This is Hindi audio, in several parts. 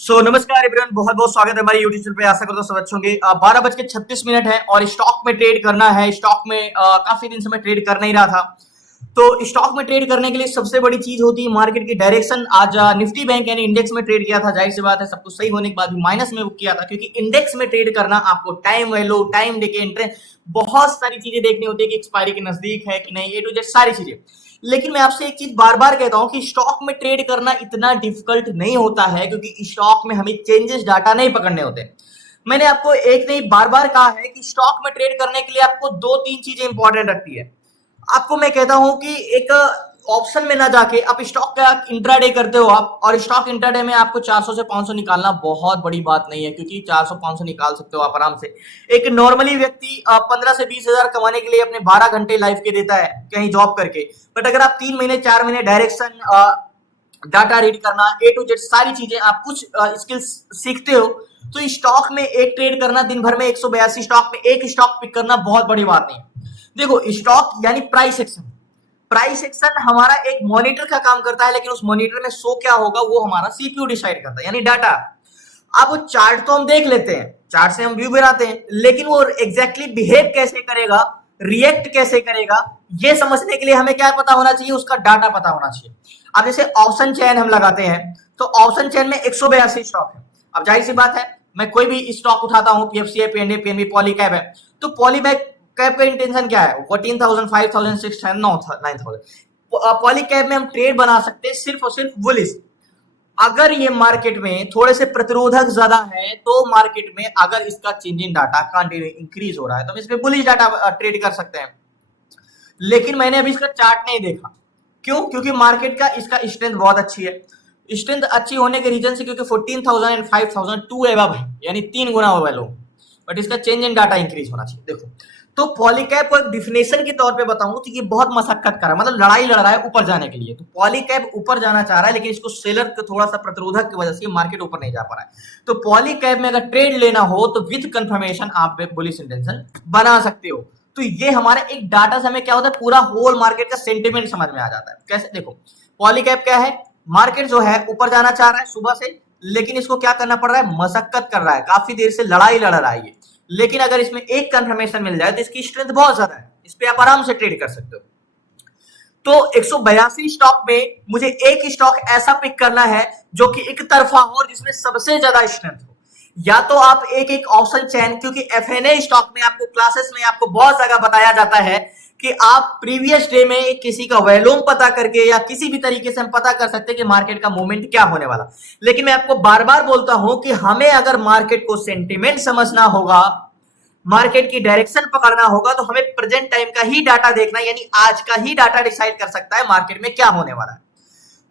नमस्कार एवरीवन, बहुत बहुत स्वागत है हमारे यूट्यूब चैनल पे। आशा करता हूँ सब अच्छे होंगे। 12:36 है और स्टॉक में ट्रेड करना है। स्टॉक में काफी दिन से मैं ट्रेड कर नहीं रहा था, तो स्टॉक में ट्रेड करने के लिए सबसे बड़ी चीज होती है मार्केट की डायरेक्शन। आज निफ्टी बैंक यानी इंडेक्स में ट्रेड किया था। जाहिर सी बात है, सब कुछ सही होने के बाद भी माइनस में बुक किया था, क्योंकि इंडेक्स में ट्रेड करना आपको टाइम वैल्यू, टाइम देके एंट्री, बहुत सारी चीजें देखनी होती है कि एक्सपायरी के नजदीक है कि नहीं, ए टू जेड सारी चीजें। लेकिन मैं आपसे एक चीज बार बार कहता हूं कि स्टॉक में ट्रेड करना इतना डिफिकल्ट नहीं होता है, क्योंकि स्टॉक में हमें चेंजेस डाटा नहीं पकड़ने होते। मैंने आपको एक नहीं बार बार कहा है कि स्टॉक में ट्रेड करने के लिए आपको दो तीन चीजें इंपॉर्टेंट रखती है। आपको मैं कहता हूं कि एक ऑप्शन में ना जाके आप स्टॉक का इंट्राडे करते हो आप, और स्टॉक इंट्राडे में आपको 400 से 500 निकालना बहुत बड़ी बात नहीं है, क्योंकि 400-500 निकाल सकते हो आप आराम से। एक नॉर्मली व्यक्ति 15 से 20 हजार कमाने के लिए अपने 12 घंटे लाइफ के देता है कहीं जॉब करके। बट अगर आप 3 महीने 4 महीने डायरेक्शन, डाटा रीड करना, ए टू जेड सारी चीजें आप कुछ स्किल्स सीखते हो, तो स्टॉक में एक ट्रेड करना, दिन भर में 182 स्टॉक में एक स्टॉक पिक करना बहुत बड़ी बात नहीं है। देखो, स्टॉक यानी प्राइस एक्शन। प्राइस एक्शन हमारा एक मॉनिटर का काम करता है, लेकिन उस मॉनिटर में शो क्या होगा वो हमारा सीपीयू डिसाइड करता है, यानी डाटा। अब चार्ट तो हम देख लेते हैं, चार्ट से हम व्यू बनाते हैं, लेकिन वो एग्जैक्टली बिहेव कैसे करेगा, रिएक्ट कैसे करेगा, ये समझने के लिए हमें क्या पता होना चाहिए, उसका डाटा पता होना चाहिए। अब जैसे ऑप्शन चेन हम लगाते हैं, तो ऑप्शन चेन में 182 स्टॉक है। अब जाहिर सी बात है, मैं कोई भी स्टॉक उठाता हूं, पीएफसीआई, पीएनबी, पीएनबी, पॉलीकैब है, तो पॉलीकैब का इंटेंशन क्या है? 14,000, 5,000, 6,000, 9,000। पॉलीकैब में हम ट्रेड बना सकते हैं सिर्फ और सिर्फ बुलिश। अगर ये मार्केट में थोड़े से प्रतिरोधक ज्यादा है, तो मार्केट में अगर इसका change in data continue increase हो रहा है, तो हम इस पे बुलिश डाटा ट्रेड कर सकते हैं। लेकिन मैंने अभी इसका चार्ट नहीं देखा। क्यों? क्योंकि मार्केट का इसका स्ट्रेंथ बहुत अच्छी है। स्ट्रेंथ अच्छी होने के रीजन से, क्योंकि 14,000 एंड 5,000 टू एबव है, यानी 3 गुना हो वैल्यू। बट इसका चेंज इन डाटा इंक्रीज होना चाहिए। देखो, तो पॉलीकैब को एक डिफिनेशन के तौर पे बताऊं तो ये बहुत मशक्कत कर रहा है, मतलब लड़ाई लड़ रहा है ऊपर जाने के लिए। तो पॉलीकैब ऊपर जाना चाह रहा है, लेकिन इसको सेलर के थोड़ा सा प्रतिरोधक की वजह से मार्केट ऊपर नहीं जा पा रहा है। तो पॉलीकैब में अगर ट्रेड लेना हो, तो विद कंफर्मेशन आप बुलिश इंटेंशन बना सकते हो। तो ये हमारे एक डाटा से हमें क्या होता है, पूरा होल मार्केट का सेंटिमेंट समझ में आ जाता है। कैसे? देखो, पॉलीकैब क्या है, मार्केट जो है ऊपर जाना चाह रहा है सुबह से, लेकिन इसको क्या करना पड़ रहा है, मशक्कत कर रहा है, काफी देर से लड़ाई लड़ रहा है ये। लेकिन अगर इसमें एक कंफर्मेशन मिल जाए, तो इसकी स्ट्रेंथ बहुत ज्यादा है, इस पे आप आराम से ट्रेड कर सकते हो। तो 182 स्टॉक में मुझे एक स्टॉक ऐसा पिक करना है जो कि एक तरफा हो, जिसमें सबसे ज्यादा स्ट्रेंथ हो। या तो आप एक एक ऑप्शन चेन, क्योंकि एफएनए स्टॉक में आपको क्लासेस में आपको बहुत जगह बताया जाता है कि आप प्रीवियस डे में किसी का वॉल्यूम पता करके या किसी भी तरीके से हम पता कर सकते हैं कि मार्केट का मूवमेंट क्या होने वाला। लेकिन मैं आपको बार बार बोलता हूं कि हमें अगर मार्केट को सेंटिमेंट समझना होगा, मार्केट की डायरेक्शन पकड़ना होगा, तो हमें प्रेजेंट टाइम का ही डाटा देखना, यानी आज का ही डाटा डिसाइड कर सकता है मार्केट में क्या होने वाला है।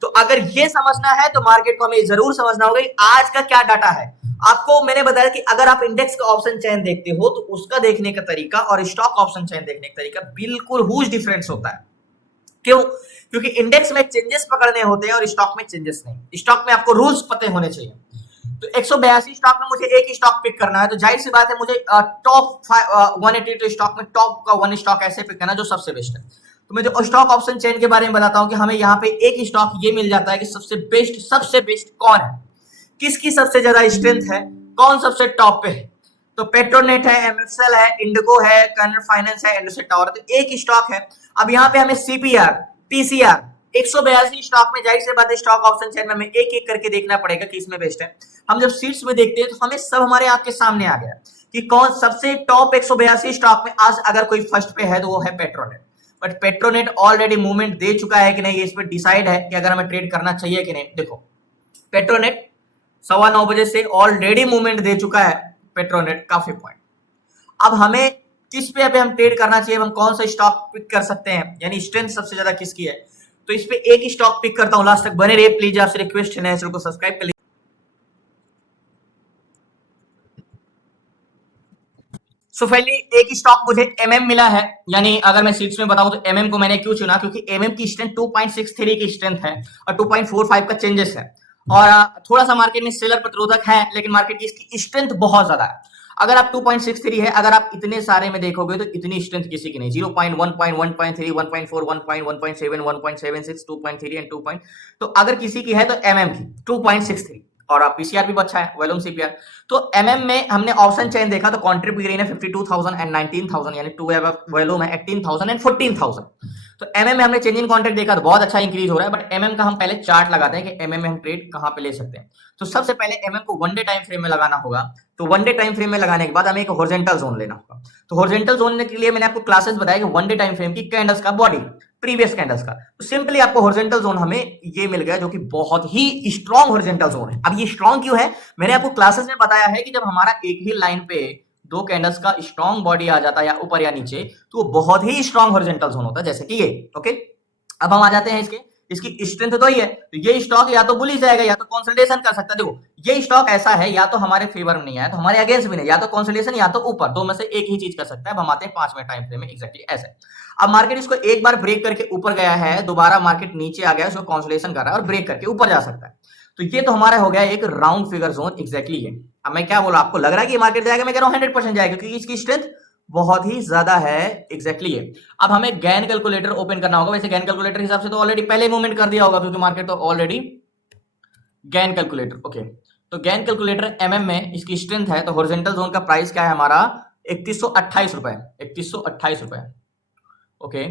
तो अगर ये समझना है, तो मार्केट को हमें जरूर समझना होगा कि आज का क्या डाटा है। आपको मैंने बताया कि अगर आप इंडेक्स का ऑप्शन चेन देखते हो, तो उसका देखने का तरीका और स्टॉक ऑप्शन चेन देखने का तरीका बिल्कुल हुज डिफरेंस होता है। क्यों? क्योंकि इंडेक्स में चेंजेस पकड़ने होते हैं और स्टॉक में चेंजेस नहीं। स्टॉक में आपको रूल्स पते होने चाहिए। तो 182 स्टॉक में मुझे एक स्टॉक पिक करना है, तो जाहिर सी बात है मुझे टॉप 182 स्टॉक में टॉप का 1 स्टॉक ऐसे पिक करना जो सबसे बेस्ट है। तो मैं जो स्टॉक ऑप्शन चेन के बारे में बताता हूं कि हमें यहाँ पे एक स्टॉक ये मिल जाता है कि सबसे बेस्ट कौन है, किसकी सबसे ज्यादा स्ट्रेंथ है, कौन सबसे टॉप पे है। तो पेट्रोनेट है, एमएफएल है, इंडिगो है, कर्नल फाइनेंस है, इंडस्ट्री टावर। तो एक स्टॉक है। अब यहाँ पे हमें सीपीआर, टीसीआर, 182 स्टॉक में, जाहिर सी बात है स्टॉक ऑप्शन चेन में हमें एक एक करके देखना पड़ेगा कि इसमें बेस्ट है। हम जब सीट्स में देखते हैं, तो हमें सब हमारे आंख के सामने आ गया कि कौन सबसे टॉप 182 स्टॉक में आज अगर कोई फर्स्ट पे है, तो वो है Petronet. But Petronet already movement दे चुका है कि नहीं, इस पर डिसाइड है कि अगर हमें ट्रेड करना चाहिए कि नहीं। देखो, पेट्रोनेट 9:15 बजे से ऑलरेडी मूवमेंट दे चुका है, पेट्रोनेट काफी पॉइंट। अब हमें किस पे अभी हम ट्रेड करना चाहिए, हम कौन सा स्टॉक पिक कर सकते हैं, यानी स्ट्रेंथ सबसे ज्यादा किसकी है। तो इस पे एक स्टॉक पिक करता हूं, लास्ट तक बने रहिए प्लीज। आपसे रिक्वेस्ट है, चैनल को सब्सक्राइब कर लीजिए। सो फाइनली एक स्टॉक मुझे एमएम मिला है, यानी अगर मैं सीट्स में बताऊं तो एमएम को मैंने क्यों चुना, क्योंकि एमएम की स्ट्रेंथ 2.63 की स्ट्रेंथ है और 2.45 का चेंजेस है। और थोड़ा सा मार्केट में सेलर प्रतिरोधक है, लेकिन मार्केट की इसकी स्ट्रेंथ बहुत ज्यादा है। अगर आप 2.63 है, अगर आप इतने सारे में देखोगे तो इतनी स्ट्रेंथ किसी की नहीं। 0.1, 1.3, 1.4, 1.1, 1.7, 1.76, 2.3 एंड 2. तो अगर किसी की है तो एमएम की 2.63। और पीसीआर भी अच्छा है, वॉल्यूम सीपीआर। तो एमएम में हमने ऑप्शन चेन देखा तो कॉन्ट्रीब्यूट ग्रीन है 52,000 एंड 19,000, यानी 2 वॉल्यूम है 18,000 एंड 14,000। तो एमएम में हमने चेंज इन कॉन्ट्रैक्ट देखा तो बहुत अच्छा इंक्रीज हो रहा है, बट एमएम का हम पहले चार्ट लगाते हैं कि एमएम में हम ट्रेड कहां पे ले सकते हैं। तो सबसे पहले एमएम को वन डे टाइम फ्रेम में लगाना होगा। तो वन डे टाइम फ्रेम में लगाने के बाद हमें एक हॉरिजॉन्टल जोन लेना होगा। तो हॉरिजॉन्टल जोन के लिए मैंने आपको क्लासेस बताया कि वन डे टाइम फ्रेम की कैंडल्स का बॉडी प्रीवियस कैंडल्स का, तो सिंपली आपको हॉरिजॉन्टल जोन हमें ये मिल गया जो कि बहुत ही स्ट्रॉन्ग हॉरिजॉन्टल जोन है। अब ये स्ट्रॉन्ग क्यों है, मैंने आपको क्लासेस में बताया है कि जब हमारा एक ही लाइन पे दो कैंडल्स का स्ट्रॉन्ग बॉडी आ जाता है या ऊपर या नीचे, तो वो बहुत ही स्ट्रॉन्ग हॉरिजॉन्टल जोन होता है, जैसे कि ये। ओके, अब हम आ जाते हैं इसकी स्ट्रेंथ तो ही है। तो ये स्टॉक या तो बुलिश जाएगा या तो कंसोलिडेशन कर सकता है। देखो ये स्टॉक ऐसा है, या तो हमारे फेवर में नहीं आया तो हमारे अगेंस्ट भी नहीं, या तो कंसोलिडेशन या तो ऊपर, दो में से एक ही चीज कर सकता है। अब हम आते हैं 5 मिनट टाइम फ्रेम में, एग्जैक्टली ऐसे। अब मार्केट इसको एक बार ब्रेक करके ऊपर गया है, दोबारा मार्केट नीचे आ गया, इसको कंसोलिडेशन कर रहा है और ब्रेक करके ऊपर जा सकता है। तो ये तो हमारा हो गया एक राउंड फिगर जोन, एग्जैक्टली ये। अब मैं क्या बोला, आपको लग रहा है कि मार्केट जाएगा, मैं कह रहा हूं 100% जाएगा क्योंकि इसकी स्ट्रेंथ बहुत ही ज्यादा है, एग्जैक्टली है। अब हमें गैन कैलकुलेटर ओपन करना होगा। वैसे गैन कैलकुलेटर के हिसाब से तो ऑलरेडी पहले मूवमेंट कर दिया होगा क्योंकि मार्केट तो ऑलरेडी गैन कैलकुलेटर। ओके, तो गैन कैलकुलेटर एमएम में इसकी स्ट्रेंथ है, तो हॉरिजॉन्टल जोन का प्राइस क्या है हमारा 3128 रुपए, 3128 रुपए। ओके,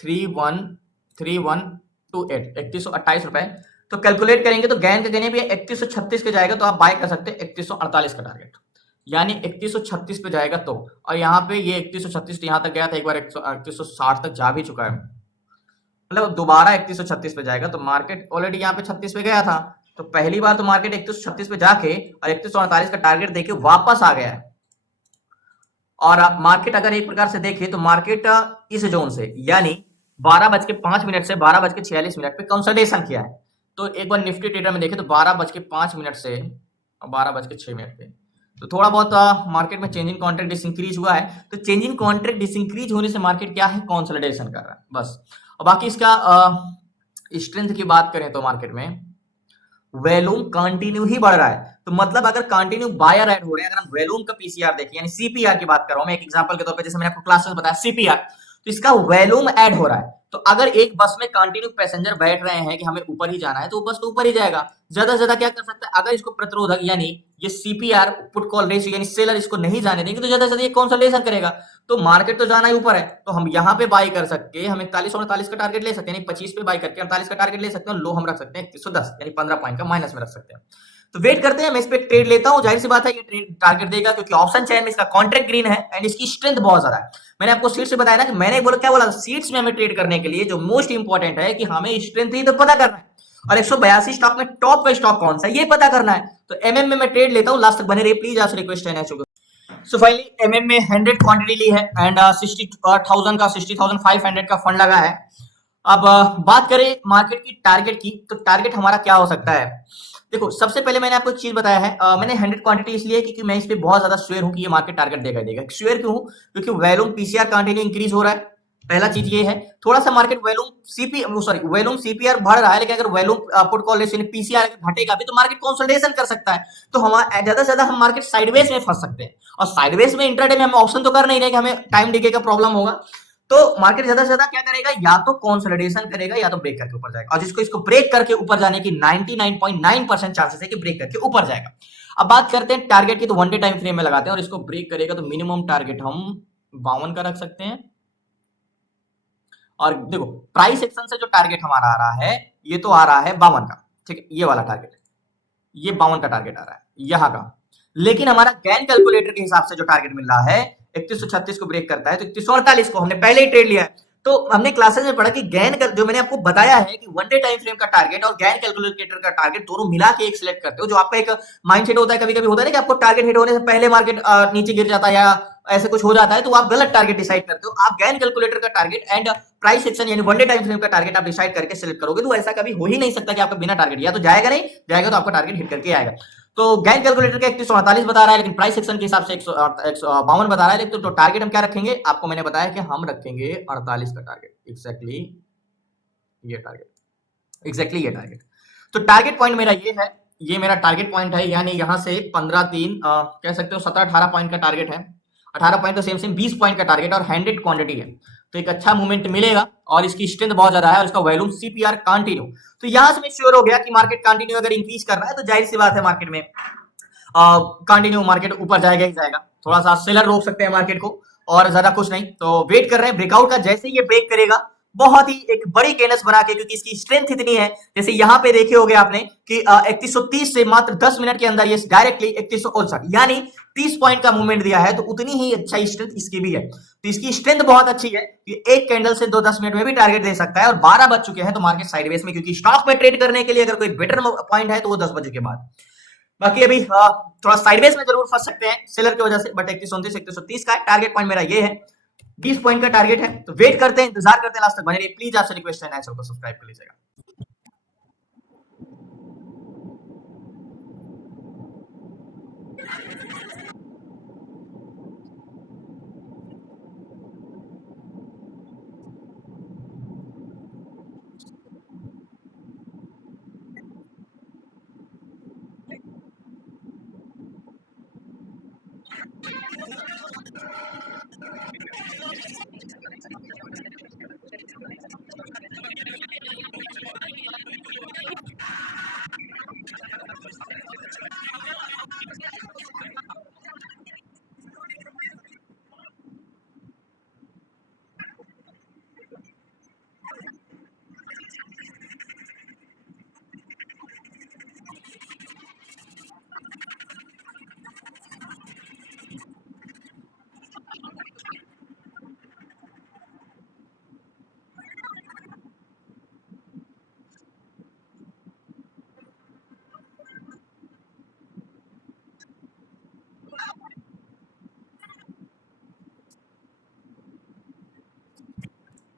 313128, 3128 रुपए। तो कैलकुलेट करेंगे तो गैन का गैन भी 3136 के जाएगा, तो आप बाय कर सकते हैं 3148 का टारगेट, यानी 3136 पे जाएगा तो। और यहाँ पे ये 3136 यहाँ तक गया था, एक बार 3160 तक जा भी चुका है, मतलब दोबारा 3136 पे जाएगा। तो मार्केट ऑलरेडी यहाँ पे 36 पे गया था, तो पहली बार तो मार्केट 3136 पे जाके और 3148 का टारगेट देके वापस आ गया है। और आप मार्केट अगर एक प्रकार से देखें तो मार्केट इस जोन से यानी 12:05 से 12:46 पे कंसोलिडेशन किया है। तो एक बार निफ्टी ट्रेडर में देखें तो 12:05 से 12:06 पे तो थोड़ा बहुत मार्केट में चेंजिंग कॉन्ट्रैक्ट डिसइंक्रीज हुआ है। तो चेंजिंग कॉन्ट्रैक्ट डिसइंक्रीज होने से मार्केट क्या है, कंसोलिडेशन कर रहा है बस। और बाकी इसका स्ट्रेंथ की बात करें तो मार्केट में वॉल्यूम कंटिन्यू ही बढ़ रहा है। तो मतलब अगर कंटिन्यू बायर ऐड हो रहे हैं, अगर हम वॉल्यूम का पीसीआर देखें यानी सीपीआर की बात कर रहा हूं मैं, एक एग्जांपल के तौर पे जैसे मैंने आपको क्लास में बताया सीपीआर, तो इसका वॉल्यूम ऐड हो रहा है। तो अगर एक बस में कंटिन्यू पैसेंजर बैठ रहे हैं कि हमें ऊपर ही जाना है, तो बस तो ऊपर ही जाएगा। ज्यादा से ज्यादा क्या कर सकता है, अगर इसको प्रतिरोधक यानी ये सीपीआर पुट कॉल रेशियो यानी सेलर इसको नहीं जाने देंगे, तो ज्यादा से ज्यादा ये कंसोलिडेशन करेगा। तो मार्केट तो जाना ही ऊपर है, तो हम यहाँ पे बाई कर सकते हैं, हम 41 और 48 का टारगेट ले सकते हैं, 25 पे बाई करके 48 का टारगेट ले सकते हैं, लो हम रख सकते हैं 3110 यानी 15 पॉइंट का माइनस में रख सकते हैं। तो वेट करते हैं, मैं इस पे ट्रेड लेता हूं, जाहिर सी बात है ये ट्रेड टारगेट देगा क्योंकि ऑप्शन चेन में इसका कॉन्ट्रैक्ट ग्रीन है एंड इसकी स्ट्रेंथ बहुत ज्यादा है। मैंने आपको सीट से बताया ना कि मैंने बोला क्या बोला, सीट्स में हमें ट्रेड करने के लिए जो मोस्ट इंपॉर्टेंट है कि हमें स्ट्रेंथ ही तो पता करना है, और 182 स्टॉक में टॉप का स्टॉक कौन सा है ये पता करना है। तो एमएम में मैं ट्रेड लेता हूं, लास्ट तक बने रहिए प्लीज, आपसे रिक्वेस्ट है। सो फाइनली एमएम में 100 क्वांटिटी ली है एंड 60,000 का 60,500 का फंड लगा है। अब बात करें मार्केट की टारगेट की, तो टारगेट हमारा क्या हो सकता है। देखो सबसे पहले मैंने आपको एक चीज बताया है, मैंने 100 क्वांटिटी इसलिए क्योंकि मैं इस पे बहुत ज्यादा श्योर हूं कि ये मार्केट टारगेट देगा। श्योर क्यों हूं, क्योंकि वॉल्यूम पीसीआर कंटिन्यू इंक्रीज हो रहा है, पहला चीज ये है। थोड़ा सा मार्केट वॉल्यूम सीपीआर बढ़ रहा है, लेकिन अगर volume put call ratio PCR घटेगा भी तो मार्केट कंसोलिडेशन कर सकता है। तो हमारा ज्यादा से ज्यादा हम मार्केट साइडवेज में फंस सकते हैं, और साइडवेज में इंट्राडे में हम ऑप्शन तो कर नहीं रहे कि हमें टाइम डिके का प्रॉब्लम होगा। तो मार्केट ज्यादा से ज्यादा क्या करेगा, या तो कंसोलिडेशन करेगा या तो ब्रेक करके ऊपर जाएगा, और जिसको इसको ब्रेक करके ऊपर जाने की 99.9% चांसेस है कि ब्रेक करके ऊपर जाएगा। अब बात करते हैं टारगेट की, तो वन डे टाइम फ्रेम में लगाते हैं, और इसको ब्रेक करेगा तो मिनिमम टारगेट हम 52 का रख सकते हैं। और देखो प्राइस एक्शन से जो टारगेट हमारा आ रहा है ये तो आ रहा है 52 का, ठीक है, ये वाला टारगेट, ये 52 का टारगेट आ रहा है यहाँ का। लेकिन हमारा गैन कैलकुलेटर के हिसाब से जो टारगेट मिल रहा है 3136 को ब्रेक करता है, तो 3148 को हमने पहले ही ट्रेड लिया है। तो हमने क्लासेस में पढ़ा कि गैन जो मैंने आपको बताया है कि वन डे टाइम फ्रेम का टारगेट और गैन कैलकुलेटर का टारगेट दोनों मिला के एक सिलेक्ट करते हो। जो आपका एक माइंडसेट होता है, कभी कभी होता है ना कि आपको टारगेट हिट होने से पहले मार्केट नीचे गिर जाता है या ऐसे कुछ हो जाता है, तो आप गलत टारगेट डिसाइड करते हो। आप गैन कैलकुलेटर का टारगेट एंड प्राइस एक्शन यानी वन डे टाइम फ्रेम का टारगेट आप डिसाइड करके सिलेक्ट करोगे, तो ऐसा कभी हो ही नहीं सकता कि आपका बिना टारगेट, या तो जाएगा नहीं जाएगा तो आपका टारगेट हिट करके आएगा। तो गैन कैलकुलेटर का 3148 बता रहा है, लेकिन प्राइस सेक्शन के हिसाब से 152 बता रहा है। लेकिन तो टारगेट हम क्या रखेंगे, आपको मैंने बताया कि हम रखेंगे 48 का टारगेट, एग्जैक्टली ये टारगेट। तो टारगेट पॉइंट मेरा ये है, ये मेरा टारगेट पॉइंट है, यानी यहां से 15-3 कह सकते हो 17-18 पॉइंट का टारगेट है। 18 पॉइंट तो सेम 20 पॉइंट का टारगेट और 100 क्वांटिटी है। तो एक अच्छा मूवमेंट मिलेगा और इसकी स्ट्रेंथ बहुत ज्यादा है और इसका वैल्यूम सीपीआर कंटिन्यू। तो यहां से मैं श्योर हो गया कि मार्केट कंटिन्यू अगर इंक्रीज कर रहा है तो जाहिर सी बात है मार्केट में कंटिन्यू मार्केट ऊपर जाएगा ही जाएगा। थोड़ा सा सेलर रोक सकते हैं मार्केट को और ज्यादा कुछ नहीं। तो वेट कर रहे हैं ब्रेकआउट का, जैसे ये ब्रेक करेगा बहुत ही एक बड़ी कैंडल्स बना के, क्योंकि इसकी स्ट्रेंथ इतनी है। जैसे यहाँ पे देखे होगे आपने कि 3130 से मात्र 10 मिनट के अंदर ये डायरेक्टली 3159 यानी 30 पॉइंट का मूवमेंट दिया है। तो उतनी ही अच्छा स्ट्रेंथ इसकी भी है। तो इसकी स्ट्रेंथ बहुत अच्छी है कि एक कैंडल से 2-10 मिनट में भी टारगेट दे सकता है। और 12 बज चुके हैं तो मार्केट साइडवेज में, क्योंकि स्टॉक में ट्रेड करने के लिए अगर कोई बेटर पॉइंट है तो वो 10 बजे के बाद। बाकी अभी थोड़ा साइडवेज में जरूर फंस सकते हैं सेलर की वजह से, बट 3129 3130 का है टारगेट पॉइंट। मेरा ये है 20 पॉइंट का टारगेट है। तो वेट करते हैं, इंतजार करते हैं लास्ट तक बने रहिए। प्लीज आपसे रिक्वेस्ट है चैनल को सब्सक्राइब कर लीजिएगा।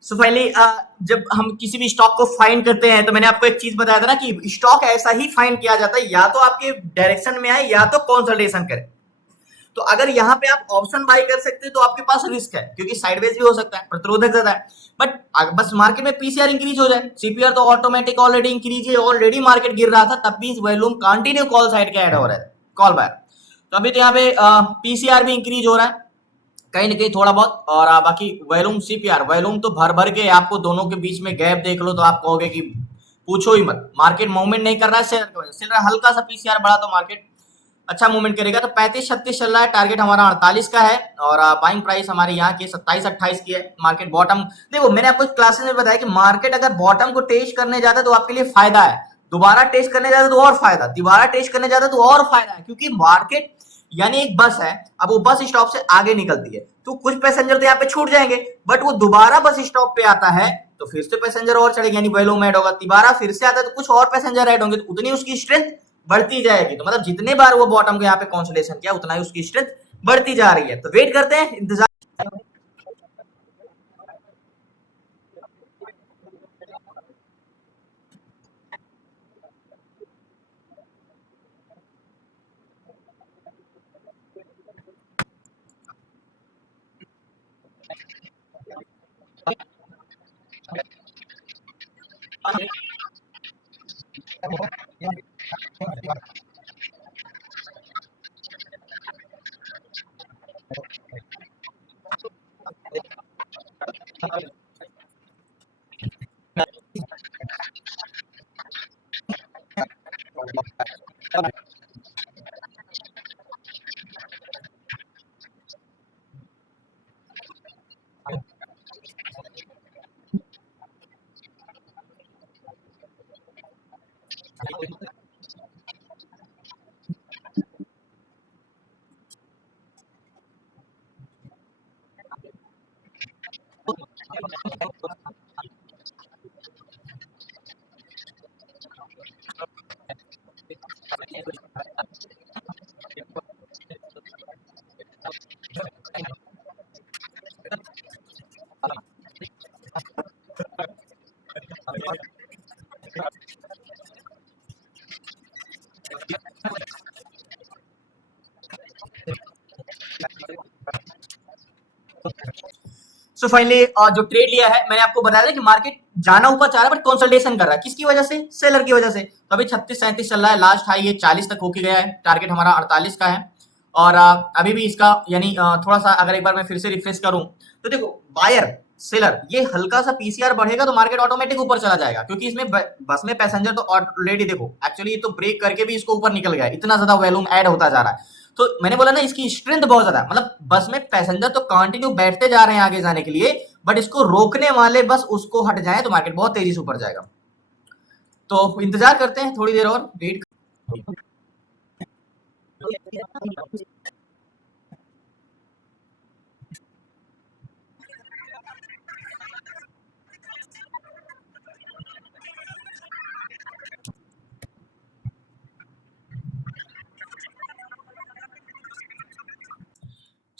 सो फाइनली जब हम किसी भी स्टॉक को फाइंड करते हैं तो मैंने आपको एक चीज बताया था ना कि स्टॉक ऐसा ही फाइंड किया जाता है, या तो आपके डायरेक्शन में आए या तो कंसल्टेशन करे। तो अगर यहाँ पे आप ऑप्शन बाय कर सकते हैं तो आपके पास रिस्क है, क्योंकि साइडवेज भी हो सकता है, प्रतिरोधक ज्यादा है। बट बस मार्केट में पीसीआर इंक्रीज हो जाए, सीपीआर तो ऑटोमेटिक ऑलरेडी इंक्रीज है, ऑलरेडी मार्केट गिर रहा था तब भी इस वॉल्यूम कंटिन्यू कॉल साइड के ऐड हो रहा है, कॉल बाय। तो अभी तो यहाँ पे पीसीआर भी इंक्रीज हो रहा है कहीं ना कहीं थोड़ा बहुत, और बाकी वॉल्यूम सीपीआर वॉल्यूम तो भर भर के आपको दोनों के बीच में गैप देख लो तो आप कहोगे कि पूछो ही मत। मार्केट मूवमेंट नहीं कर रहा है सेलर की वजह से, सेलर हल्का सा पीसीआर बढ़ा तो मार्केट अच्छा मूवमेंट करेगा। तो 35-36 चल रहा है, टारगेट हमारा 48 का है और बाइंग प्राइस हमारे यहाँ की 27-28 की है। मार्केट बॉटम देखो, मैंने आपको क्लासेस में बताया कि मार्केट अगर बॉटम को टेस्ट करने जाता है तो आपके लिए फायदा है, दोबारा टेस्ट करने जाता है तो और फायदा, दोबारा टेस्ट करने जाता है तो और फायदा है। क्योंकि मार्केट यानी एक बस है, अब वो बस स्टॉप से आगे निकलती है तो कुछ पैसेंजर तो यहाँ पे छूट जाएंगे, बट वो दोबारा बस स्टॉप पे आता है तो फिर से पैसेंजर और चढ़ेगा, यानी वॉल्यूम ऐड होगा। दोबारा फिर से आता है तो कुछ और पैसेंजर ऐड होंगे, तो उतनी उसकी स्ट्रेंथ बढ़ती जाएगी। तो मतलब जितने बार वो बॉटम को यहाँ पे कंसोलिडेशन किया उतना ही उसकी स्ट्रेंथ बढ़ती जा रही है। तो वेट करते हैं, इंतजार। सो फाइनली जो ट्रेड लिया है मैंने आपको बताया था कि मार्केट जाना ऊपर चाह रहा है बट कंसल्टेशन कर रहा है, किसकी वजह से? सेलर की वजह से। तो अभी 36-37 चल रहा है, लास्ट हाई ये 40 तक होके गया है, टारगेट हमारा 48 का है। और अभी भी इसका यानी थोड़ा सा अगर एक बार मैं फिर से रिफ्रेश करूं तो देखो बायर सेलर, ये हल्का सा पीसीआर बढ़ेगा तो मार्केट ऑटोमेटिक ऊपर चला जाएगा, क्योंकि इसमें बस में पैसेंजर तो ऑलरेडी देखो एक्चुअली ये तो ब्रेक करके भी इसको ऊपर निकल गया, इतना ज्यादा वॉल्यूम ऐड होता जा रहा है। तो मैंने बोला ना इसकी स्ट्रेंथ बहुत ज्यादा है, मतलब बस में पैसेंजर तो कंटिन्यू बैठते जा रहे हैं आगे जाने के लिए, बट इसको रोकने वाले बस उसको हट जाए तो मार्केट बहुत तेजी से ऊपर जाएगा। तो इंतजार करते हैं थोड़ी देर और wait.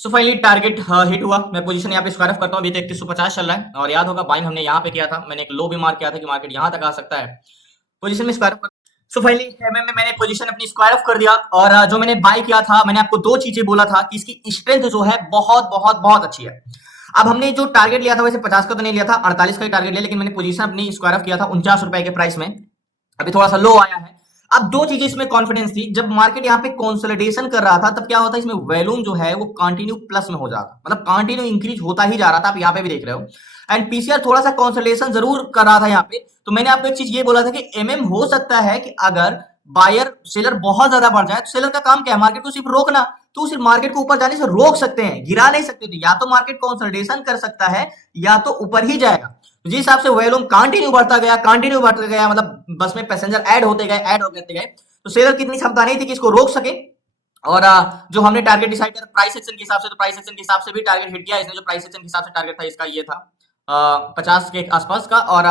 So finally target hit हुआ। मैं पोजीशन यहाँ पे स्क्वायर ऑफ करता हूँ, अभी तो 3150 चल रहा है और याद होगा बाइंग हमने यहाँ पे किया था, मैंने एक लो भी मार्क किया था कि मार्केट यहाँ तक आ सकता है। पोजीशन में square of. So finally MM में मैंने पोजीशन अपनी स्क्वायर ऑफ कर दिया और जो मैंने बाय किया था, मैंने आपको दो चीजें बोला था कि इसकी स्ट्रेंथ जो है बहुत बहुत बहुत अच्छी है। अब हमने जो टारगेट लिया था वैसे 50 का तो नहीं लिया था, 48 का ही टारगेट लिया, लेकिन मैंने पोजीशन अपनी स्क्वायर ऑफ किया था 49 रुपए के प्राइस में, अभी थोड़ा सा लो आया है। अब दो चीजें इसमें कॉन्फिडेंस थी, जब मार्केट यहाँ पे कंसोलिडेशन कर रहा था तब क्या होता है इसमें वॉल्यूम जो है वो कंटिन्यू प्लस में हो जाता, मतलब कंटिन्यू इंक्रीज होता ही जा रहा था, आप यहाँ पे भी देख रहे हो। एंड पीसीआर थोड़ा सा कंसोलिडेशन जरूर कर रहा था यहाँ पे, तो मैंने आपको एक चीज ये बोला था कि एमएम हो सकता है कि अगर बायर सेलर बहुत ज्यादा बढ़ जाए तो सेलर का काम क्या है, मार्केट को सिर्फ रोकना, तो सिर्फ मार्केट को ऊपर जाने से रोक सकते हैं, गिरा नहीं सकते थे। या तो मार्केट कंसोलिडेशन कर सकता है या तो ऊपर ही जाएगा। जिस हिसाब से वॉल्यूम कंटिन्यू बढ़ता गया, मतलब बस में पैसेंजर ऐड होते गए, तो सेलर की इतनी क्षमता नहीं थी कि इसको रोक सके। और जो हमने टारगेट डिसाइड किया प्राइस एक्शन के हिसाब से, तो प्राइस एक्शन के हिसाब से भी टारगेट हिट किया इसने। जो प्राइस एक्शन के हिसाब से टारगेट था इसका ये था 50 के आसपास का और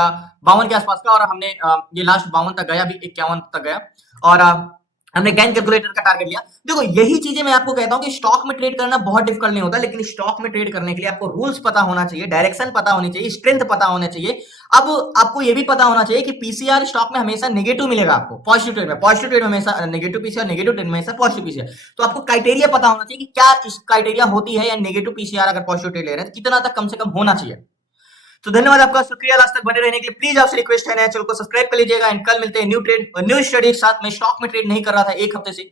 52 के आसपास का, और हमने ये लास्ट 52 तक गया, भी 51 तक गया और हमने गैन कैलकुलेटर का टारगेट लिया। देखो यही चीजें मैं आपको कहता हूं कि स्टॉक में ट्रेड करना बहुत डिफिकल्ट नहीं होता, लेकिन स्टॉक में ट्रेड करने के लिए आपको रूल्स पता होना चाहिए, डायरेक्शन पता होनी चाहिए, स्ट्रेंथ पता होना चाहिए। अब आपको ये भी पता होना चाहिए कि पीसीआर स्टॉक में हमेशा नेगेटिव मिलेगा, आपको पॉजिटिव ट्रेड में हमेशा नेगेटिव पीसीआर, नेगेटिव ट्रेड में हमेशा पॉजिटिव पीसीआर। तो आपको क्राइटेरिया पता होना चाहिए कि क्या इस क्राइटेरिया होती है, या नेगेटिव पीसीआर अगर पॉजिटिव ट्रेड ले रहे हैं तो कितना तक कम से कम होना चाहिए। तो धन्यवाद आपका, शुक्रिया लास्ट तक बने रहने के लिए। प्लीज आपसे रिक्वेस्ट है नए चैनल को सब्सक्राइब कर लीजिएगा एंड कल मिलते हैं न्यू ट्रेड और न्यू स्टडी के साथ। मैं स्टॉक में ट्रेड नहीं कर रहा था एक हफ्ते से,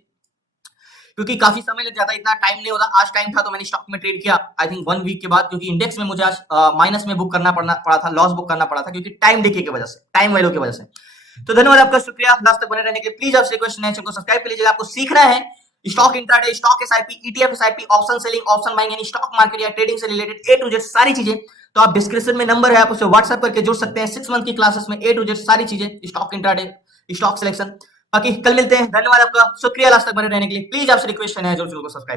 क्योंकि काफी समय लग जाता है, इतना टाइम नहीं होता। आज टाइम था तो मैंने स्टॉक में ट्रेड किया, आई थिंक 1 वीक के बाद, क्योंकि इंडेक्स में मुझे आज माइनस में बुक करना पड़ा था, लॉस बुक करना पड़ा था, क्योंकि टाइम डिके की वजह से, टाइम वैल्यू की वजह से। तो धन्यवाद आपका, शुक्रिया लास्ट तक बने रहने के लिए। प्लीज आपसे रिक्वेस्ट है चैनल को सब्सक्राइब कर लीजिएगा। आपको सीखना है stock intraday, stock SIP, ETF SIP, option selling, option buying, यानी स्टॉक मार्केट या ट्रेडिंग से रिलेटेड ए टू जेड सारी चीजें, तो आप डिस्क्रिप्शन में नंबर है, आप उसे व्हाट्सएप करके जुड़ सकते हैं। 6 मंथ की क्लासेस में ए टू जेड सारी चीजें, स्टॉक इंट्राडे, स्टॉक सिलेक्शन। बाकी कल मिलते हैं, धन्यवाद आपका, शुक्रिया लास्ट तक बने रहने के लिए। प्लीज आपसे रिक्वेस्ट है जो चैनल को सब्सक्राइब